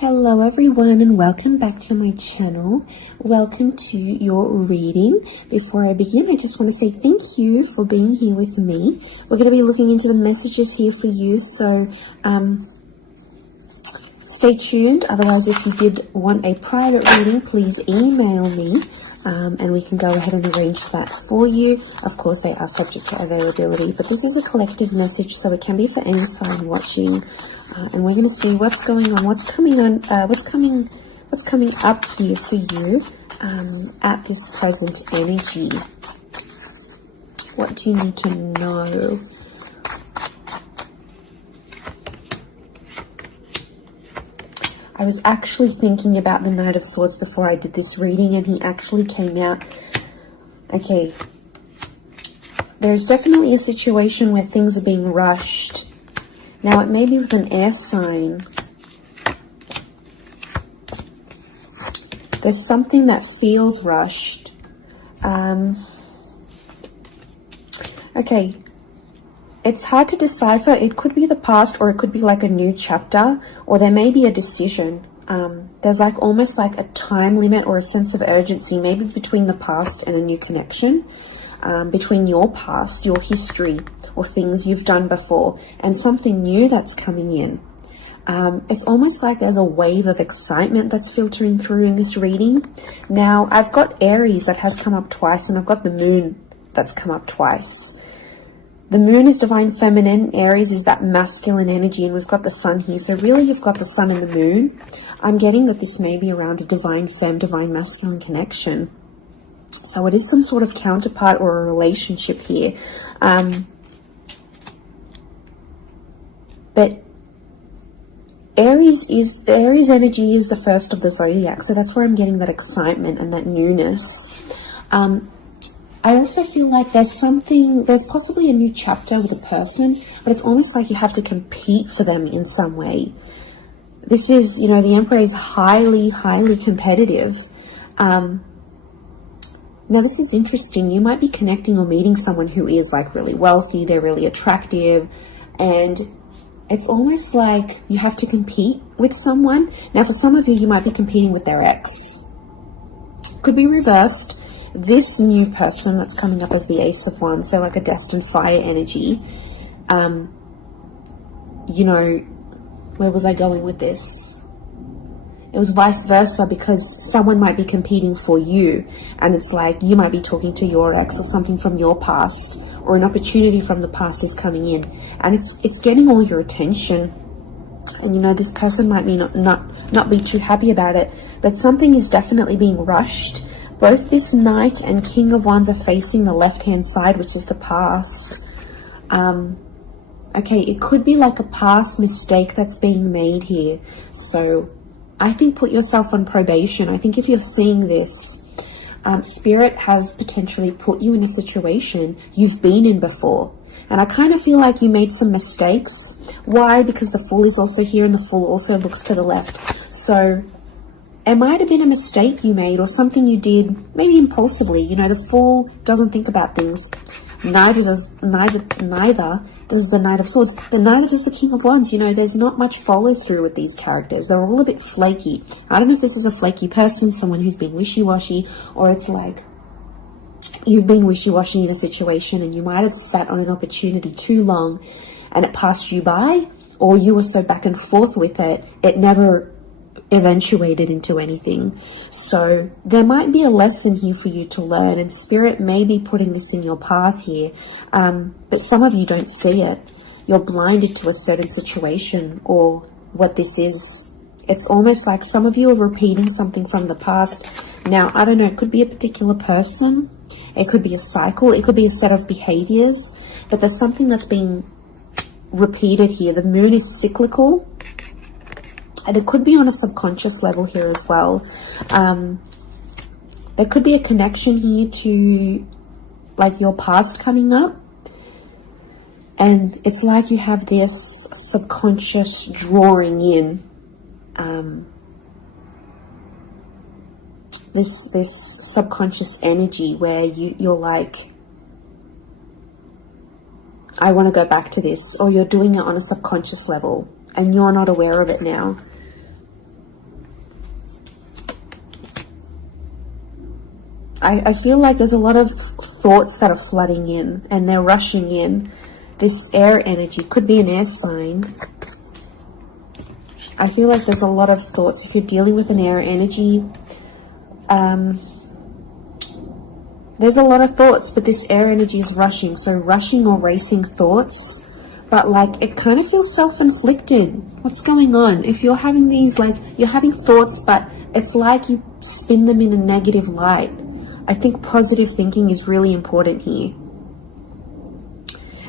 Hello everyone and welcome back to my channel. Welcome to your reading. Before I begin, I just want to say thank you for being here with me. We're going to be looking into the messages here for you, so stay tuned. Otherwise, if you did want a private reading, please email me and we can go ahead and arrange that for you. Of course, they are subject to availability, but this is a collective message, so it can be for any sign watching. And we're going to see what's going on, what's coming up here for you at this present energy. What do you need to know? I was actually thinking about the Knight of Swords before I did this reading, and he actually came out. Okay, there's definitely a situation where things are being rushed. Now, it may be with an air sign. There's something that feels rushed. Okay. It's hard to decipher. It could be the past, or it could be like a new chapter, or there may be a decision. There's like almost like a time limit or a sense of urgency, maybe between the past and a new connection, between your past, your history, or things you've done before, and something new that's coming in. It's almost like there's a wave of excitement that's filtering through in this reading. Now, I've got Aries that has come up twice, and I've got the Moon that's come up twice. The Moon is divine feminine, Aries is that masculine energy, and we've got the Sun here. So really, you've got the Sun and the Moon. I'm getting that this may be around a divine femme, divine masculine connection. So it is some sort of counterpart or a relationship here. But Aries energy is the first of the zodiac, so that's where I'm getting that excitement and that newness. I also feel like there's possibly a new chapter with a person, but it's almost like you have to compete for them in some way. This is, the Emperor is highly, highly competitive. Now, this is interesting. You might be connecting or meeting someone who is like really wealthy, they're really attractive, and it's almost like you have to compete with someone. Now, for some of you, you might be competing with their ex. Could be reversed. This new person that's coming up as the Ace of Wands, so like a destined fire energy. Where was I going with this? It was vice versa, because someone might be competing for you, and it's like you might be talking to your ex or something from your past, or an opportunity from the past is coming in, and it's getting all your attention. And this person might be not be too happy about it, but something is definitely being rushed. Both this Knight and King of Wands are facing the left-hand side, which is the past. Okay, it could be like a past mistake that's being made here. So I think put yourself on probation. I think if you're seeing this, Spirit has potentially put you in a situation you've been in before. And I kind of feel like you made some mistakes. Why? Because the Fool is also here, and the Fool also looks to the left. So it might have been a mistake you made, or something you did maybe impulsively. The Fool doesn't think about things. Neither does the Knight of Swords, but neither does the King of Wands. There's not much follow through with these characters. They're all a bit flaky. I don't know if this is a flaky person, someone who's been wishy-washy, or it's like you've been wishy-washy in a situation and you might have sat on an opportunity too long and it passed you by, or you were so back and forth with it, it never eventuated into anything. So there might be a lesson here for you to learn, and Spirit may be putting this in your path here, but some of you don't see it. You're blinded to a certain situation or what this is. It's almost like some of you are repeating something from the past. Now, I don't know, it could be a particular person, it could be a cycle, it could be a set of behaviors, but there's something that's being repeated here. The Moon is cyclical, and it could be on a subconscious level here as well. There could be a connection here to like your past coming up. And it's like you have this subconscious drawing in. This subconscious energy where you're like, I want to go back to this. Or you're doing it on a subconscious level and you're not aware of it now. I feel like there's a lot of thoughts that are flooding in and they're rushing in. This air energy could be an air sign. I feel like there's a lot of thoughts. If you're dealing with an air energy, there's a lot of thoughts, but this air energy is rushing. So rushing or racing thoughts, but like it kind of feels self-inflicted. What's going on? If you're having these, like, you're having thoughts, but it's like you spin them in a negative light. I think positive thinking is really important here.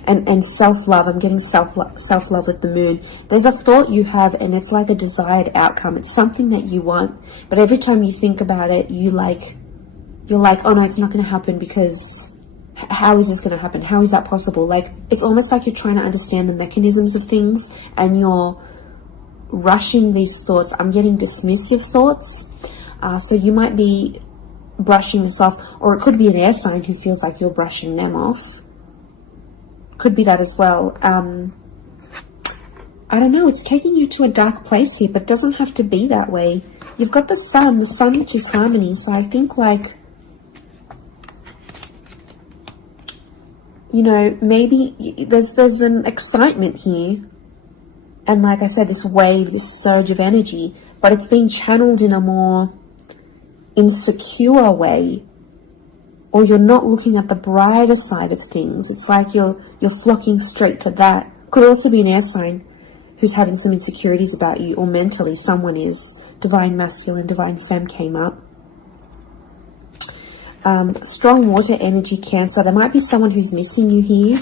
And self-love. I'm getting self-love with the moon. There's a thought you have and it's like a desired outcome. It's something that you want, but every time you think about it, you're like, oh no, it's not going to happen, because how is this going to happen? How is that possible? Like, it's almost like you're trying to understand the mechanisms of things and you're rushing these thoughts. I'm getting dismissive thoughts. So you might be brushing this off, or it could be an air sign who feels like you're brushing them off. Could be that as well. I don't know, it's taking you to a dark place here, but it doesn't have to be that way. You've got the sun which is harmony. So I think, like, you know, maybe there's an excitement here. And like I said, this wave, this surge of energy, but it's being channeled in a more insecure way, or you're not looking at the brighter side of things. It's like you're flocking straight to that. Could also be an air sign who's having some insecurities about you, or mentally someone is. Divine masculine, divine femme came up. Strong water energy, Cancer. There might be someone who's missing you here,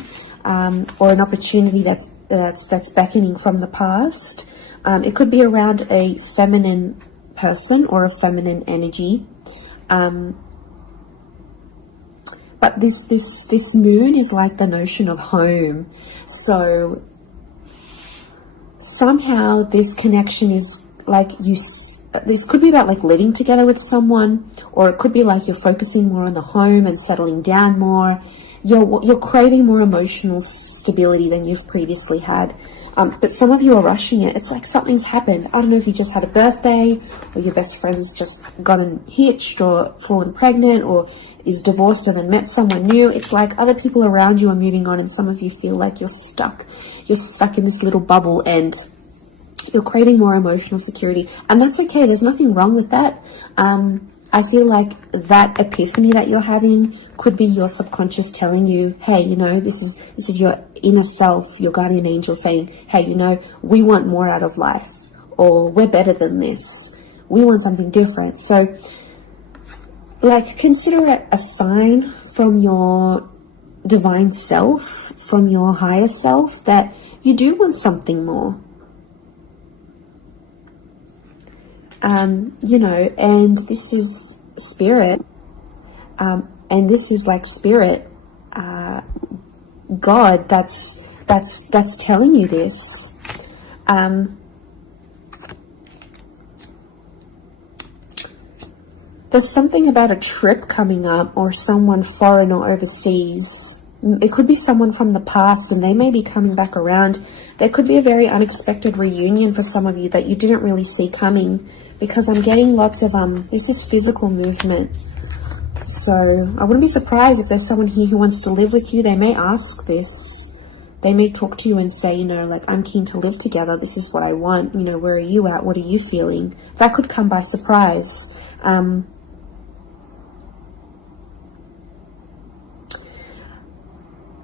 or an opportunity that's beckoning from the past. It could be around a feminine person or a feminine energy. But this moon is like the notion of home. So somehow this connection is like this could be about like living together with someone, or it could be like you're focusing more on the home and settling down more. You're craving more emotional stability than you've previously had. But some of you are rushing it. It's like something's happened. I don't know if you just had a birthday, or your best friend's just gotten hitched or fallen pregnant, or is divorced and then met someone new. It's like other people around you are moving on, and some of you feel like you're stuck. You're stuck in this little bubble and you're craving more emotional security. And that's okay. There's nothing wrong with that. I feel like that epiphany that you're having could be your subconscious telling you, hey, you know, this is your inner self, your guardian angel saying, hey, you know, we want more out of life, or we're better than this. We want something different. So, like, consider it a sign from your divine self, from your higher self, that you do want something more. You know, and this is spirit, and this is like spirit, God, that's telling you this. There's something about a trip coming up, or someone foreign or overseas. It could be someone from the past and they may be coming back around. There could be a very unexpected reunion for some of you that you didn't really see coming, because I'm getting lots of, this is physical movement. So I wouldn't be surprised if there's someone here who wants to live with you. They may ask this. They may talk to you and say, you know, like, I'm keen to live together. This is what I want. You know, where are you at? What are you feeling? That could come by surprise.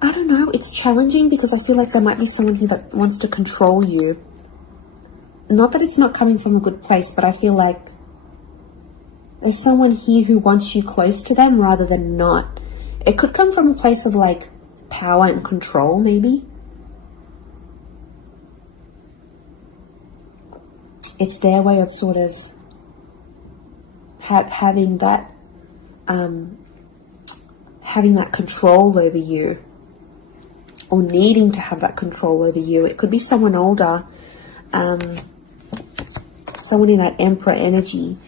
I don't know. It's challenging because I feel like there might be someone here that wants to control you. Not that it's not coming from a good place, but I feel like there's someone here who wants you close to them rather than not. It could come from a place of like power and control, maybe. It's their way of sort of having that control over you, or needing to have that control over you. It could be someone older, someone in that Emperor energy.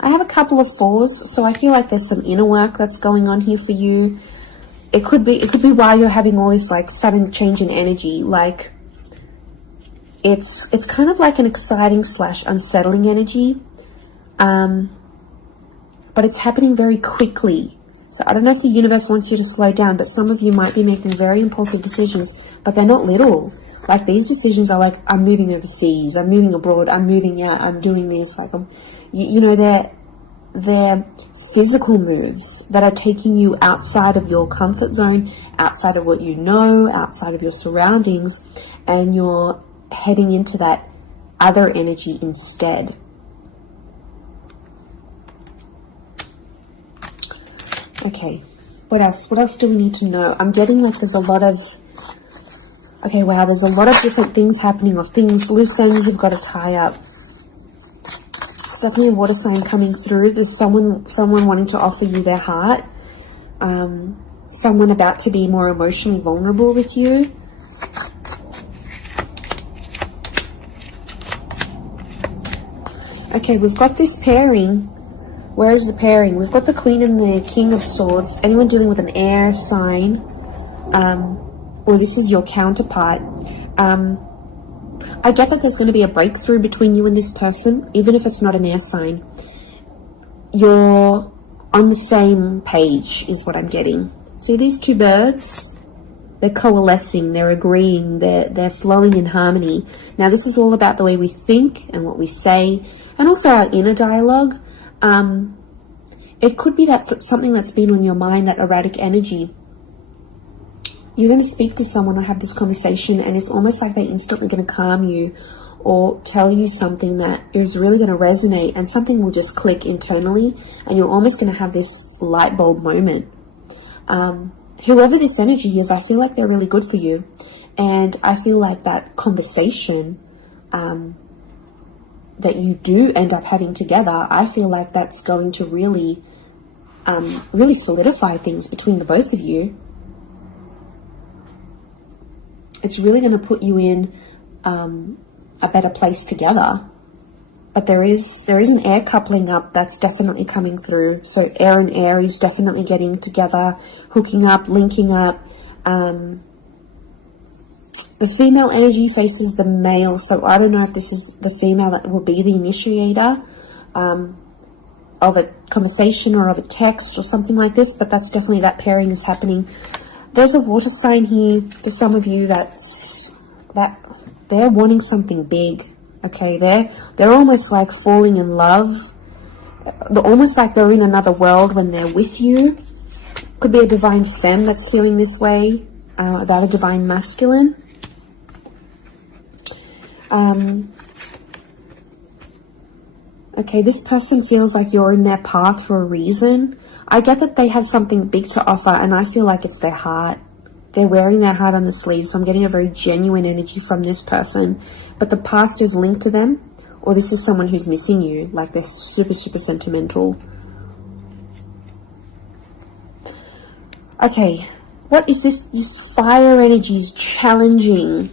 I have a couple of fours, so I feel like there's some inner work that's going on here for you. It could be why you're having all this like sudden change in energy. Like, It's kind of like an exciting / unsettling energy, but it's happening very quickly. So I don't know if the universe wants you to slow down, but some of you might be making very impulsive decisions, but they're not little. Like, these decisions are like, I'm moving overseas, I'm moving abroad, I'm moving out, I'm doing this. Like, you know, they're physical moves that are taking you outside of your comfort zone, outside of what you know, outside of your surroundings, and you're heading into that other energy instead. Okay, what else? What else do we need to know? I'm getting like there's a lot of... Okay, wow, there's a lot of different things happening, or things, loose ends you've got to tie up. It's definitely a water sign coming through. There's someone wanting to offer you their heart. Someone about to be more emotionally vulnerable with you. Okay, we've got this pairing. Where is the pairing? We've got the Queen and the King of Swords. Anyone dealing with an air sign, or this is your counterpart. I get that there's going to be a breakthrough between you and this person, even if it's not an air sign. You're on the same page, is what I'm getting. See these two birds? They're coalescing, they're agreeing, they're flowing in harmony. Now, this is all about the way we think and what we say, and also our inner dialogue. It could be that something that's been on your mind, that erratic energy. You're going to speak to someone or have this conversation, and it's almost like they're instantly going to calm you or tell you something that is really going to resonate, and something will just click internally, and you're almost going to have this light bulb moment. Whoever this energy is, I feel like they're really good for you, and I feel like that conversation that you do end up having together, I feel like that's going to really solidify things between the both of you. It's really going to put you in a better place together. But there is an air coupling up that's definitely coming through. So air and Aries definitely getting together, hooking up, linking up. The female energy faces the male, so I don't know if this is the female that will be the initiator of a conversation or of a text or something like this, but that's definitely, that pairing is happening. There's a water sign here for some of you that they're wanting something big. Okay, they're almost like falling in love. They're almost like they're in another world when they're with you. Could be a divine femme that's feeling this way about a divine masculine. Okay, this person feels like you're in their path for a reason. I get that they have something big to offer, and I feel like it's their heart. They're wearing their heart on the sleeve, so I'm getting a very genuine energy from this person. But the past is linked to them, or this is someone who's missing you, like they're super, super sentimental. Okay, what is this? This fire energy is challenging.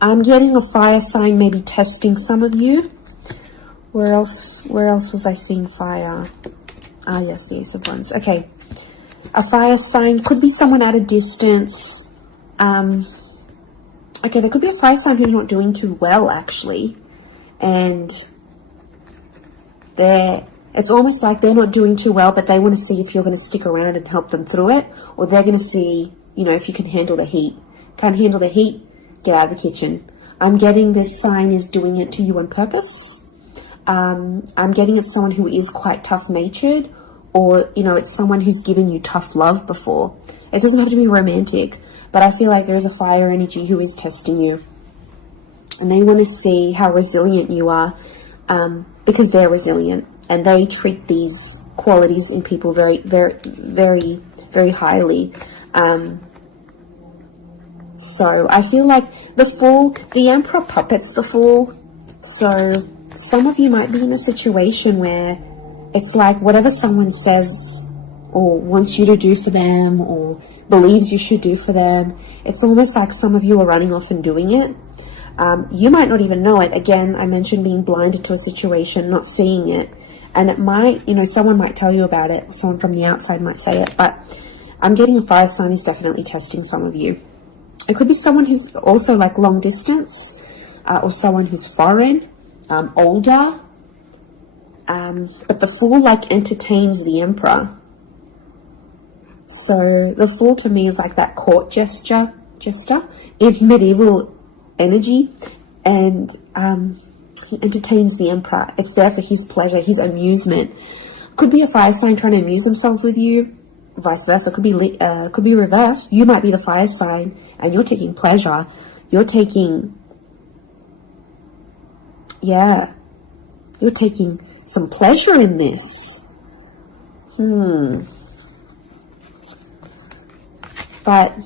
I'm getting a fire sign maybe testing some of you. Where else was I seeing fire? Ah, yes, the Ace of Wands. Okay. A fire sign could be someone at a distance. Okay, there could be a fire sign who's not doing too well, actually. And it's almost like they're not doing too well, but they want to see if you're going to stick around and help them through it. Or they're going to see, if you can handle the heat. Can't handle the heat? Get out of the kitchen. I'm getting this sign is doing it to you on purpose. I'm getting it's someone who is quite tough-natured, or, it's someone who's given you tough love before. It doesn't have to be romantic, but I feel like there is a fire energy who is testing you. And they want to see how resilient you are, because they're resilient, and they treat these qualities in people very, very, very, very highly. So I feel like the Fool, the Emperor puppets the Fool. So some of you might be in a situation where it's like whatever someone says or wants you to do for them or believes you should do for them, it's almost like some of you are running off and doing it. You might not even know it. Again, I mentioned being blinded to a situation, not seeing it. And it might, someone might tell you about it. Someone from the outside might say it. But I'm getting a fire sign is definitely testing some of you. It could be someone who's also like long distance. or someone who's foreign, older. But the Fool like entertains the Emperor. So the Fool to me is like that court jester in medieval energy, and he entertains the Emperor. It's there for his pleasure, his amusement. Could be a fire sign trying to amuse themselves with you, vice versa. Could be reversed. You might be the fire sign and you're taking pleasure. You're taking some pleasure in this. But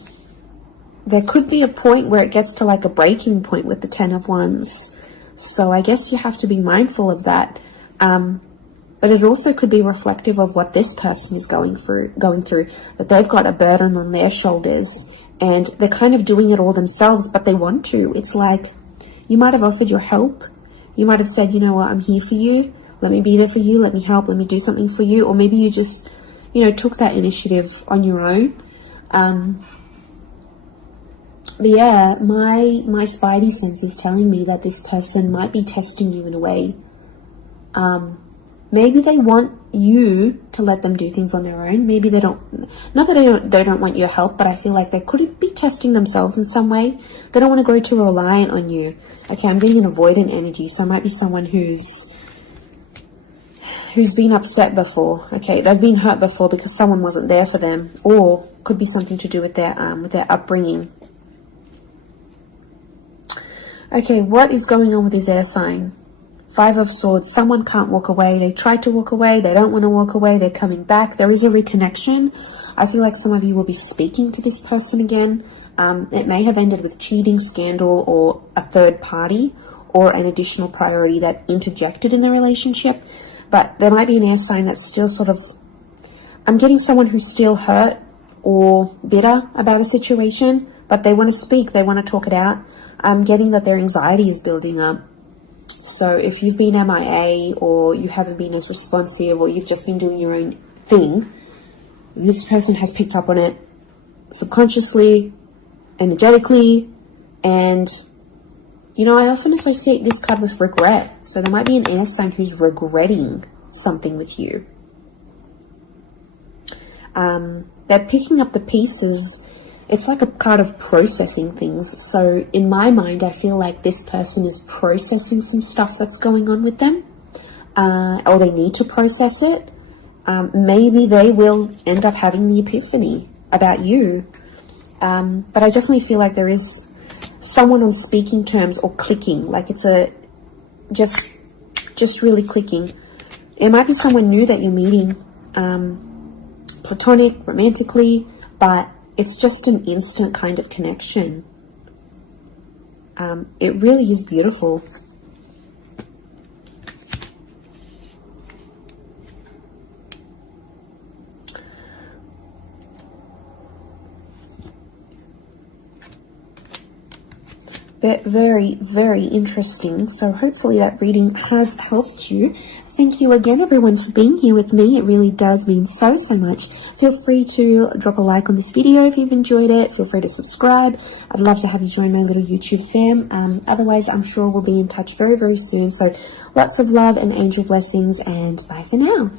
there could be a point where it gets to like a breaking point with the Ten of Wands. So I guess you have to be mindful of that. But it also could be reflective of what this person is going through, that they've got a burden on their shoulders and they're kind of doing it all themselves, but they want to. It's like you might have offered your help. You might have said, you know what, I'm here for you. Let me be there for you. Let me help. Let me do something for you. Or maybe you just, took that initiative on your own. But yeah, my spidey sense is telling me that this person might be testing you in a way. Maybe they want you to let them do things on their own. Maybe they don't, not that they don't want your help, but I feel like they could be testing themselves in some way. They don't want to grow too reliant on you. Okay, I'm getting an avoidant energy, so it might be someone who's been upset before. Okay, they've been hurt before because someone wasn't there for them, or could be something to do with their upbringing. Okay, what is going on with this air sign? Five of Swords. Someone can't walk away. They tried to walk away. They don't want to walk away. They're coming back. There is a reconnection. I feel like some of you will be speaking to this person again. It may have ended with cheating, scandal, or a third party, or an additional priority that interjected in the relationship. But there might be an air sign that's still sort of... I'm getting someone who's still hurt or bitter about a situation, but they want to speak. They want to talk it out. I'm getting that their anxiety is building up. So if you've been MIA, or you haven't been as responsive, or you've just been doing your own thing, this person has picked up on it subconsciously, energetically, and I often associate this card with regret. So there might be an air sign who's regretting something with you. They're picking up the pieces. It's like a card of processing things. So in my mind, I feel like this person is processing some stuff that's going on with them, or they need to process it. Maybe they will end up having the epiphany about you. But I definitely feel like there is someone on speaking terms or clicking, like it's just really clicking. It might be someone new that you're meeting, platonic, romantically, but it's just an instant kind of connection. It really is beautiful. Very, very interesting. So hopefully that reading has helped you. Thank you again, everyone, for being here with me. It really does mean so much. Feel free to drop a like on this video if you've enjoyed it. Feel free to subscribe. I'd love to have you join my little YouTube fam. Otherwise, I'm sure we'll be in touch very, very soon. So lots of love and angel blessings, and bye for now.